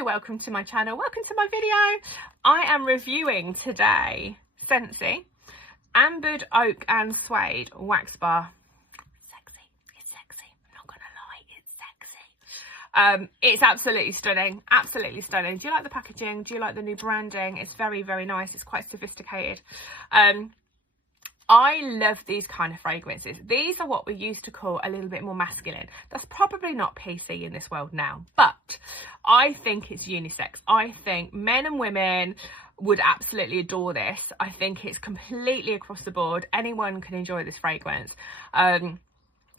Hello, welcome to my channel, welcome to my video. I am reviewing today Scentsy Ambered Oak and Suede Wax Bar. Sexy, it's sexy, I'm not gonna lie, it's sexy. It's absolutely stunning, absolutely stunning. Do you like the packaging? Do you like the new branding? It's very, very nice, it's quite sophisticated. I love these kind of fragrances. These are what we used to call a little bit more masculine. That's probably not PC in this world now, but I think it's unisex. I think men and women would absolutely adore this. I think it's completely across the board. Anyone can enjoy this fragrance. And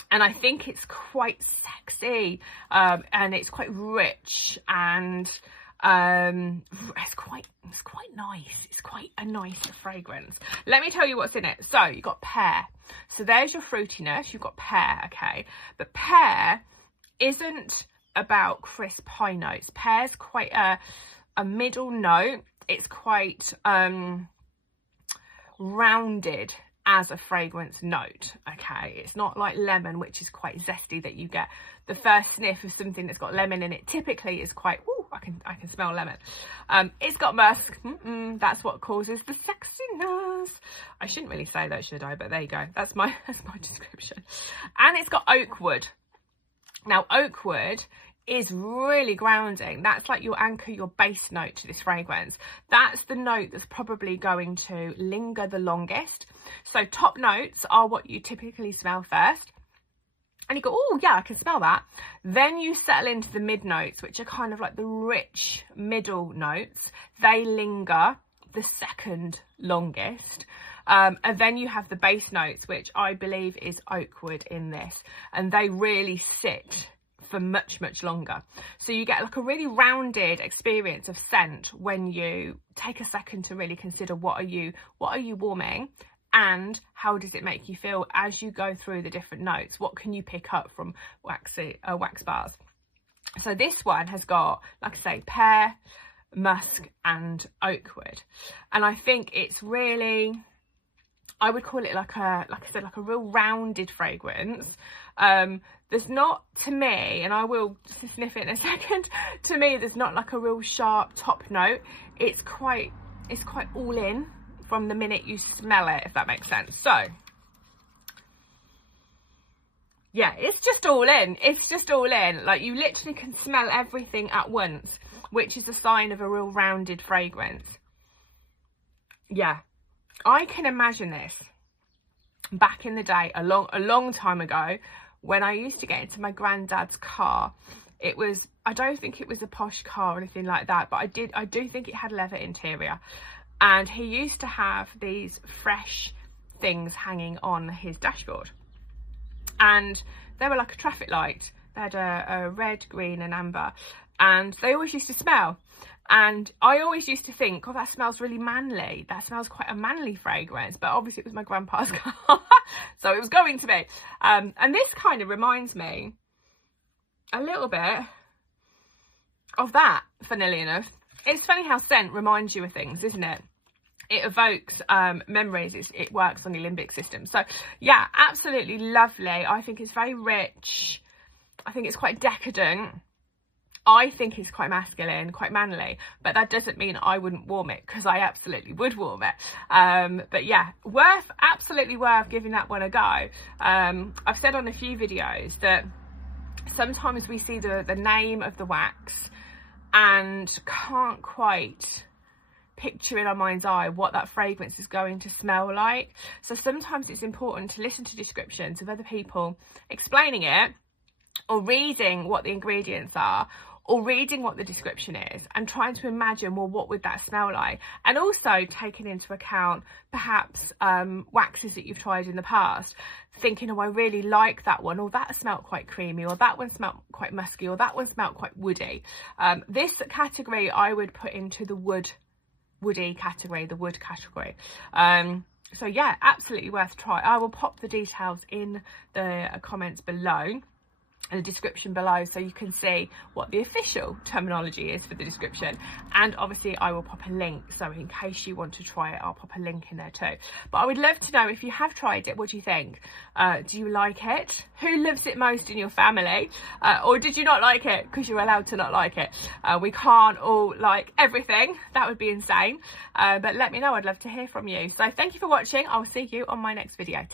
I think it's quite sexy, and it's quite rich, and it's quite nice. It's quite a nice fragrance. Let me tell you what's in it. So you've got pear, so there's your fruitiness. You've got pear, okay, but pear isn't about crisp high notes. Pear's quite a middle note. It's quite rounded as a fragrance note, okay. It's not like lemon, which is quite zesty, that you get the first sniff of something that's got lemon in it typically is quite, ooh, I can smell lemon. It's got musk. That's what causes the sexiness. I shouldn't really say that, should I? But there you go, that's my description. And it's got oakwood. Now oakwood is really grounding. That's like your anchor, your base note to this fragrance. That's the note that's probably going to linger the longest. So top notes are what you typically smell first, and you go, oh yeah, I can smell that. Then you settle into the mid notes, which are kind of like the rich middle notes. They linger the second longest. And then you have the base notes, which I believe is oakwood in this, and they really sit for much longer. So you get like a really rounded experience of scent when you take a second to really consider what are you warming, and how does it make you feel as you go through the different notes. What can you pick up from wax bars? So this one has got, like I say, pear, musk and oakwood, and I think it's really, I would call it like I said, like a real rounded fragrance. There's not, to me, and I will sniff it in a second, to me there's not like a real sharp top note. It's quite all in from the minute you smell it, if that makes sense. So yeah, it's just all in. It's just all in. Like you literally can smell everything at once, which is a sign of a real rounded fragrance. Yeah, I can imagine this back in the day, a long time ago, when I used to get into my granddad's car. It was, I don't think it was a posh car or anything like that, but I do think it had leather interior, and he used to have these fresh things hanging on his dashboard, and they were like a traffic light. They had a red, green and amber, and they always used to smell. And I always used to think, oh, that smells really manly. That smells quite a manly fragrance. But obviously it was my grandpa's car, so it was going to be. And this kind of reminds me a little bit of that, funnily enough. It's funny how scent reminds you of things, isn't it? It evokes memories. It works on the limbic system. So yeah, absolutely lovely. I think it's very rich. I think it's quite decadent. I think it's quite masculine, quite manly, but that doesn't mean I wouldn't warm it, because I absolutely would warm it. But yeah, absolutely worth giving that one a go. I've said on a few videos that sometimes we see the name of the wax and can't quite picture in our mind's eye what that fragrance is going to smell like. So sometimes it's important to listen to descriptions of other people explaining it, or reading what the ingredients are, or reading what the description is, and trying to imagine, well, what would that smell like? And also taking into account perhaps waxes that you've tried in the past, thinking, oh, I really like that one, or that smelled quite creamy, or that one smelled quite musky, or that one smelled quite woody. This category I would put into the woody category, the wood category. So yeah, absolutely worth a try. I will pop the details in the comments below. the description below, so you can see what the official terminology is for the description. And obviously I will pop a link, so in case you want to try it, I'll pop a link in there too. But I would love to know, if you have tried it, what do you think? Do you like it? Who loves it most in your family? Or did you not like it? Because you're allowed to not like it. We can't all like everything, that would be insane. But let me know, I'd love to hear from you. So thank you for watching. I'll see you on my next video.